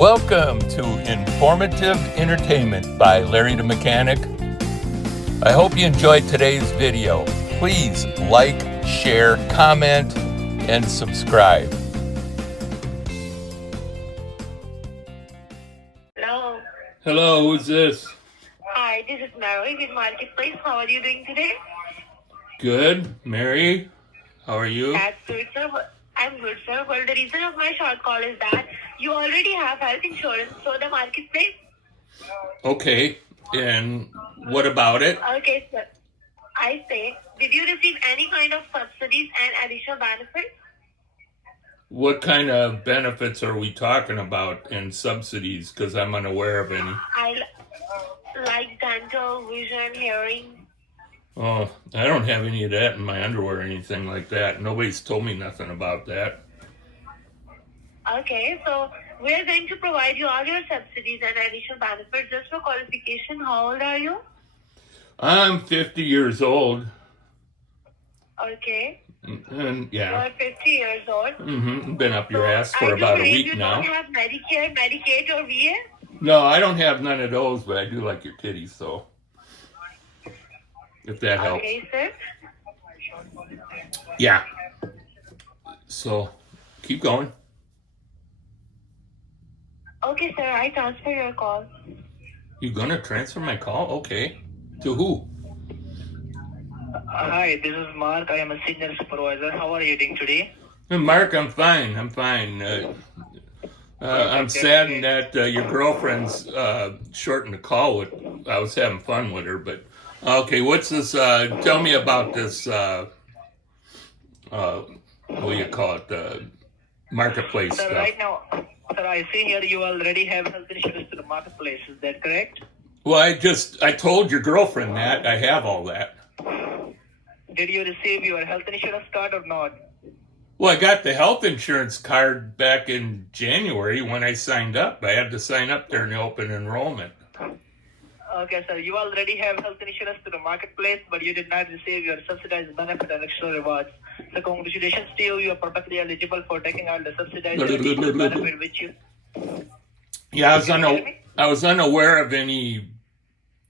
Welcome to Informative Entertainment by Larry the Mechanic. I hope you enjoyed today's video. Please like, share, comment, and subscribe. Hello. Hello, who's this? Hi, this is Mary with Marketplace. How are you doing today? Good. Mary, how are you? That's good, sir. I'm good, sir. Well, the reason of my short call is that you already have health insurance for the Marketplace. Okay, and what about it? Okay, sir. I say, did you receive any kind of subsidies and additional benefits? What kind of benefits are we talking about and subsidies? Because I'm unaware of any. I like dental, vision, hearing. Oh, I don't have any of that in my underwear or anything like that. Nobody's told me nothing about that. Okay, so we are going to provide you all your subsidies and additional benefits. Just for qualification, how old are you? I'm 50 years old. Okay. And yeah. You're 50 years old. Been up your ass for about a week now. You don't have Medicare, Medicaid, or VA? No, I don't have none of those, but I do like your titties, so if that helps. Okay, sir. Yeah. So, keep going. Okay, sir. I transfer your call. You gonna transfer my call? Okay. To who? Hi, this is Mark. I am a senior supervisor. How are you doing today? Hey, Mark, I'm fine. I'm fine. I'm saddened that your girlfriend's shortened the call with. I was having fun with her, but okay. What's this? Tell me about this. What do you call it? Marketplace Sir, stuff. right now, sir, I see here you already have health insurance to the marketplace. Is that correct? Well, I told your girlfriend that. I have all that. Did you receive your health insurance card or not? Well, I got the health insurance card back in January when I signed up. I had to sign up during the open enrollment. Okay, sir. You already have health insurance to the marketplace, but you did not receive your subsidized benefit and extra rewards. So congratulations to you. You are perfectly eligible for taking out the subsidized benefit which you... Yeah, I was unaware of any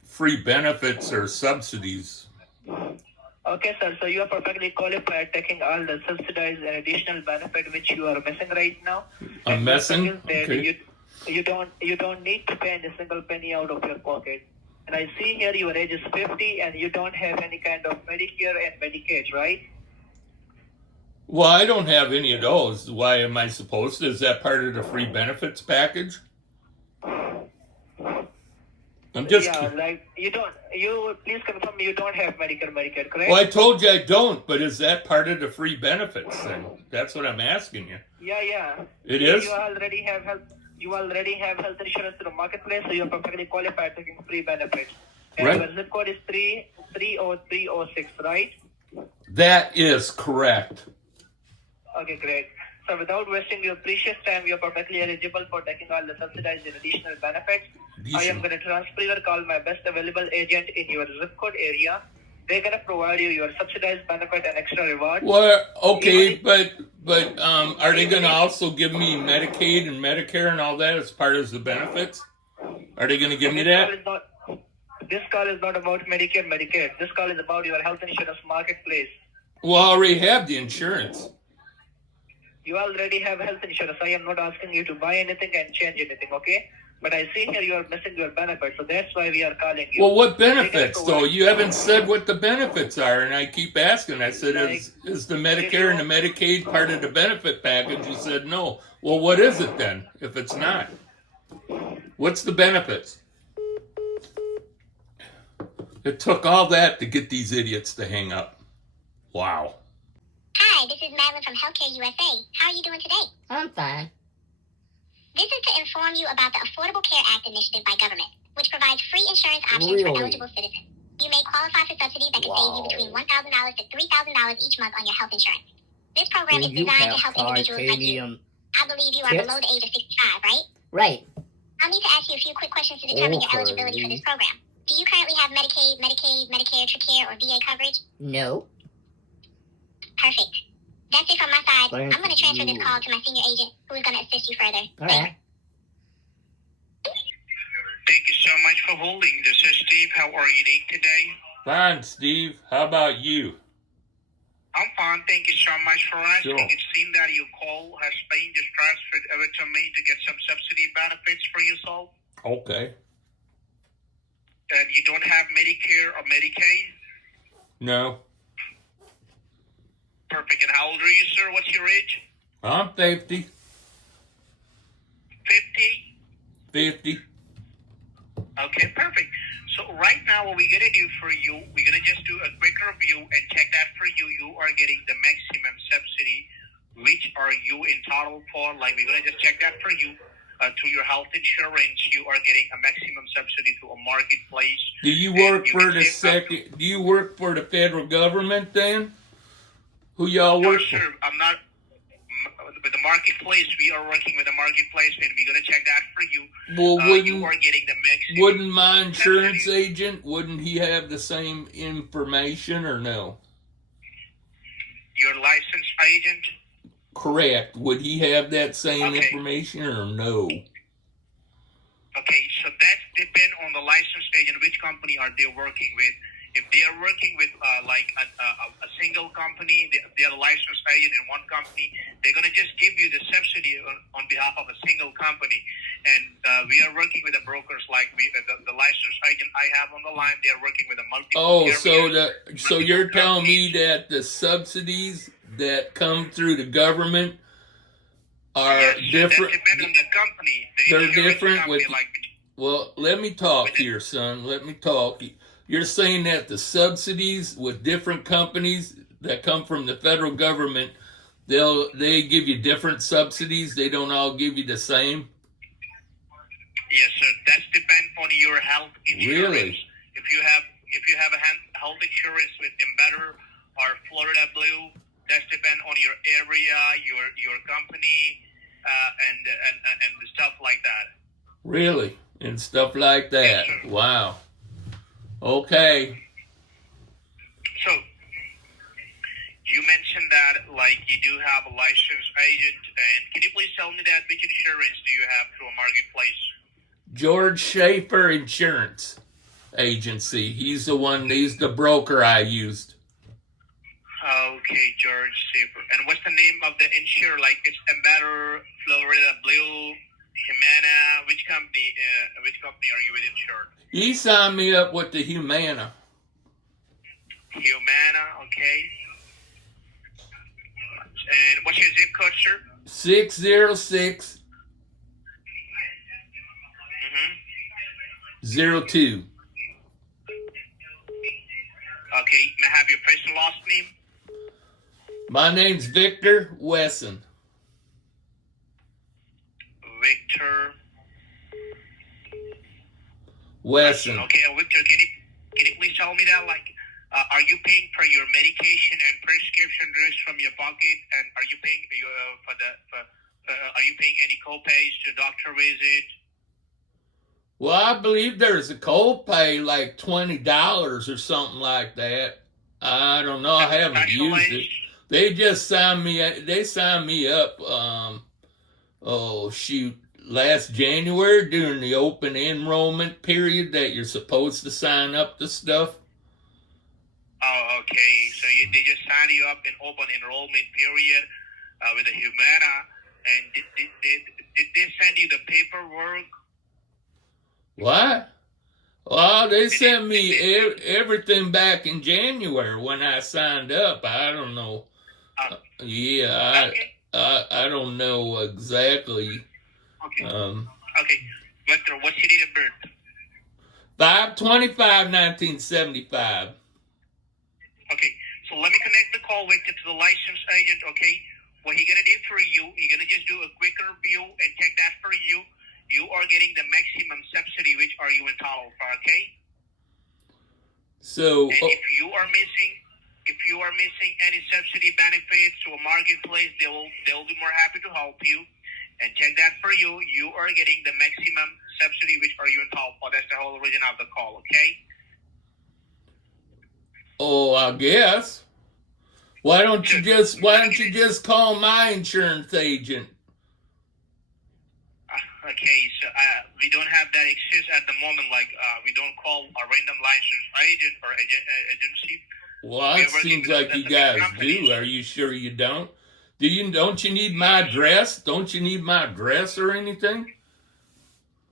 free benefits or subsidies. Okay, sir. So you are perfectly qualified taking all the subsidized and additional benefit which you are missing right now. I'm missing? Okay. You don't need to pay a single penny out of your pocket. And I see here your age is 50 and you don't have any kind of Medicare and Medicaid, right? Well, I don't have any of those. Why am I supposed to? Is that part of the free benefits package? I'm just... Yeah, like you please confirm you don't have Medicare, Medicaid, correct? Well, I told you I don't, but is that part of the free benefits thing? That's what I'm asking you. Yeah. It is? You already have health insurance to the marketplace, so you're perfectly qualified taking free benefits. And Right. your zip code is 30306, right? That is correct. Okay, great. So without wasting your precious time, you're perfectly eligible for taking all the subsidized and additional benefits. I am going to transfer your call my best available agent in your zip code area. They're going to provide you your subsidized benefit and extra reward. Well, okay, but are they going to also give me Medicaid and Medicare and all that as part of the benefits? Are they going to give me that? This call is not about Medicare, Medicaid. This call is about your health insurance marketplace. Well, I already have the insurance. You already have health insurance. I am not asking you to buy anything and change anything, okay? But I see here you are missing your benefits, so that's why we are calling you. Well, what benefits, though? You haven't said what the benefits are, and I keep asking. I said, is the Medicare and the Medicaid part of the benefit package? You said no. Well, what is it then, if it's not? What's the benefits? It took all that to get these idiots to hang up. Wow. Hi, this is Madeline from Healthcare USA. How are you doing today? I'm fine. This is to inform you about the Affordable Care Act initiative by government, which provides free insurance options for eligible citizens. You may qualify for subsidies that could save you between $1,000 to $3,000 each month on your health insurance. This program is designed to help individuals like you. I believe you are below the age of 65, right? Right. I'll need to ask you a few quick questions to determine your eligibility for this program. Do you currently have Medicaid, Medicare, TRICARE, or VA coverage? No. Perfect. That's it from my side. I'm going to transfer this call to my senior agent, who is going to assist you further. All right. much for holding. This is Steve. How are you doing today? Fine, Steve. How about you? I'm fine. Thank you so much for asking. Sure. It seems that your call has been transferred over to me to get some subsidy benefits for yourself. Okay. And you don't have Medicare or Medicaid? No. Perfect. And how old are you, sir? What's your age? I'm 50. 50? 50. Okay, perfect. So right now what we're going to do for you, we're going to just do a quick review and check that for you. You are getting the maximum subsidy. Which are you entitled for? Like, we're going to just check that for you. To your health insurance, you are getting a maximum subsidy to a marketplace. Do you work for the second? Do you work for the federal government then? Who y'all work for? No, sir. I'm not. With the marketplace, we are working with the marketplace, and we're going to check that for you. Well, you are getting the maximum. Wouldn't my insurance agent? Wouldn't he have the same information or no? Your licensed agent. Correct. Would he have that same information or no? Okay, so that depends on the licensed agent. Which company are they working with? If they are working with like a single company, they are a licensed agent in one company, they're going to just give you the subsidy on behalf of a single company. And we are working with the brokers like the licensed agent I have on the line. They are working with a multiple carriers. So you're telling me that the subsidies that come through the government are different? That depends on the company. They're different with. Like, well, let me talk here, son. Let me talk. You're saying that the subsidies with different companies that come from the federal government, they give you different subsidies. They don't all give you the same. Yes, sir. That depends on your health insurance. Really? If you have a health insurance with Embedded or Florida Blue, that depends on your area, your company, and the stuff like that. Really? And stuff like that. Yes, sir. Wow. Okay. So, you mentioned that, like, you do have a licensed agent, and can you please tell me that which insurance do you have through a marketplace? George Schaefer Insurance Agency. He's the broker I used. Okay, George Schaefer. And what's the name of the insurer? Like, it's Embedded, Florida Blue, Humana. Which company are you with insured? He signed me up with the Humana. Humana, okay. And what's your zip code, sir? 606 02. Okay, may I have your first and last name? My name's Victor Wesson. Victor Wesson. Okay, Victor, can you please tell me that, like, are you paying for your medication and prescription drugs from your pocket, and are you paying are you paying any co-pays to doctor visit? Well, I believe there's a copay, like $20 or something like that. I don't know. I haven't used it. They just signed me. They signed me up. Last January during the open enrollment period that you're supposed to sign up to stuff. Oh, okay. So they just signed you up in open enrollment period with the Humana, and did they send you the paperwork? What? Well, they sent me everything back in January when I signed up. I don't know. I don't know exactly. Okay. Okay. Victor, what's your date of birth? 5/25/1975. Okay. So let me connect the call, Victor, to the licensed agent, okay? What he's going to do for you, he's going to just do a quick review and check that for you. You are getting the maximum subsidy, which are you entitled for, okay? So, and if you are missing any subsidy benefits to a marketplace, they'll be more happy to help you and check that for you. You are getting the maximum subsidy, which are you entitled for. That's the whole reason of the call, okay? Oh, I guess. Why don't you just call my insurance agent? Okay, so we don't have that excuse at the moment. Like we don't call a random licensed agent or agency. Well, We it are working seems with like you the big guys companies. do. Are you sure you don't? Don't you need my address? Don't you need my address or anything?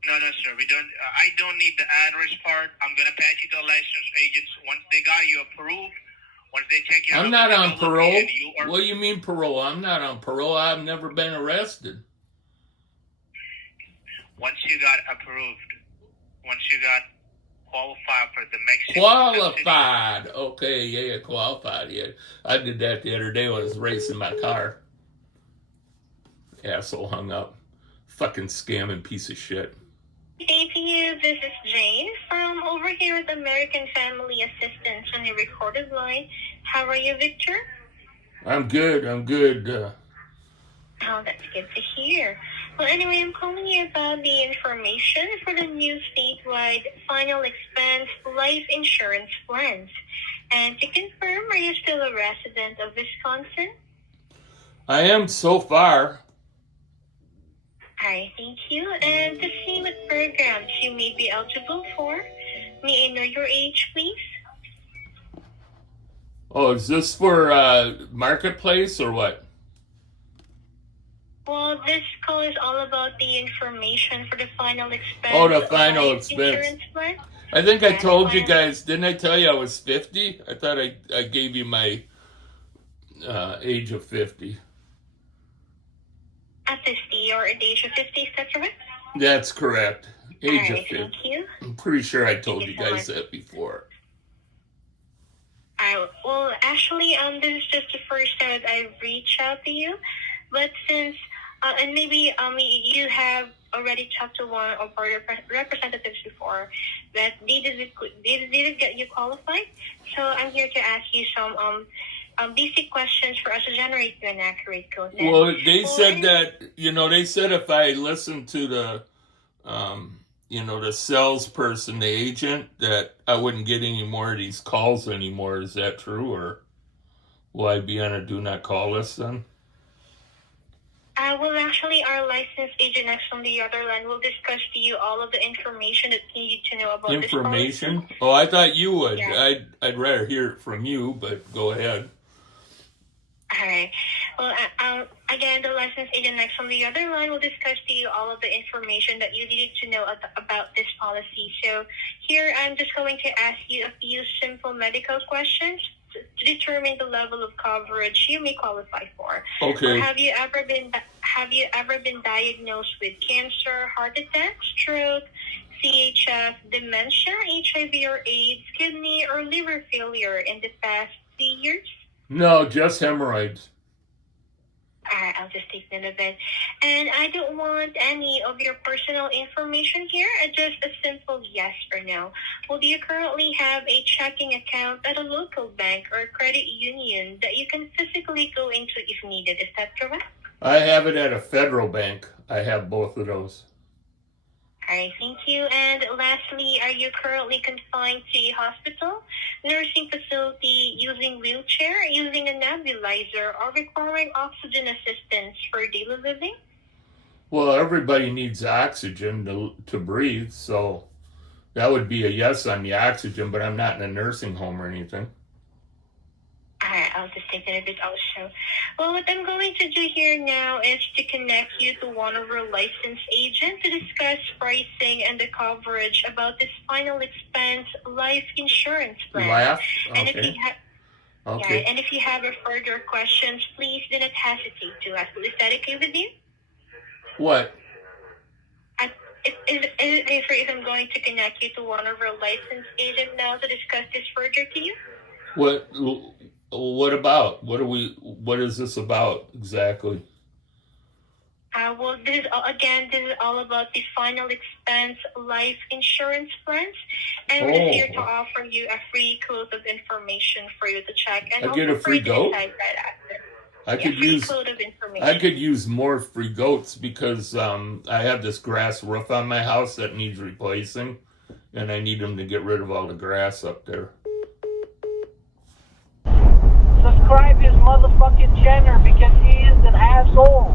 No, sir. We don't. I don't need the address part. I'm gonna patch you to a licensed agents once they got you approved. Once they check your I'm not on eligibility parole. and you are. What do you mean parole? I'm not on parole. I've never been arrested. Once you got approved, once you got qualified for the Mexican Qualified. Okay, yeah, qualified. Yeah, I did that the other day when I was racing my car. Asshole hung up. Fucking scamming piece of shit. Hey to you, this is Jane from over here at American Family Assistance on the recorded line. How are you, Victor? I'm good. Oh, that's good to hear. Well, anyway, I'm calling you about the information for the new statewide final expense life insurance plans. And to confirm, are you still a resident of Wisconsin? I am so far. Hi, thank you. And to see what programs you may be eligible for, may I know your age, please? Oh, is this for Marketplace or what? Well, this call is all about the information for the final expense. Oh, the final life expense. Insurance plan. I think I Yeah, told you final- guys, didn't I tell you I was 50? I thought I gave you my age of 50. At 50 or at the age of 50, is that correct? That's correct. Age All of right, 50. thank you. I'm pretty sure I told Thank you you so guys much. that before. Well, actually, this is just the first time that I've reached out to you. But since, and maybe you have already talked to one of our representatives before that they didn't get you qualified. So I'm here to ask you some basic questions for us to generate you an accurate code. Then. Well, they said that, they said if I listen to the, the salesperson, the agent, that I wouldn't get any more of these calls anymore. Is that true? Or will I be on a do not call list then? Well, actually, our licensed agent next on the other line will discuss to you all of the information that you need to know about Information? this policy. Oh, I thought you would. Yeah. I'd rather hear it from you, but go ahead. All right. Well, again, the licensed agent next on the other line will discuss to you all of the information that you needed to know about this policy. So here, I'm just going to ask you a few simple medical questions to determine the level of coverage you may qualify for. Okay. Have you ever been diagnosed with cancer, heart attack, stroke, CHF, dementia, HIV or AIDS, kidney or liver failure in the past 3 years? No, just hemorrhoids. All right, I'll just take note of it. And I don't want any of your personal information here. Just a simple yes or no. Well, do you currently have a checking account at a local bank or credit union that you can physically go into if needed? Is that correct? I have it at a federal bank. I have both of those. All right, thank you. And lastly, are you currently confined to a hospital, nursing facility, using wheelchair, using a nebulizer, or requiring oxygen assistance for daily living? Well, everybody needs oxygen to breathe, so that would be a yes on the oxygen, but I'm not in a nursing home or anything. All right, I'll just take note of it also. Well, what I'm going to do here now is to connect you to one of our licensed agents to discuss pricing and the coverage about this final expense life insurance plan. Laugh? And Okay. Yeah, and if you have further questions, please do not hesitate to ask. Is that okay with you? What? Is it okay if I'm going to connect you to one of our licensed agents now to discuss this further to you? What about? What is this about exactly? Well, this is all about the final expense life insurance plans. And we're just here to offer you a free quote of information for you to check. And I get a free goat? Right after. I could use more free goats because I have this grass roof on my house that needs replacing, and I need them to get rid of all the grass up there. Subscribe his motherfucking channel because he is an asshole.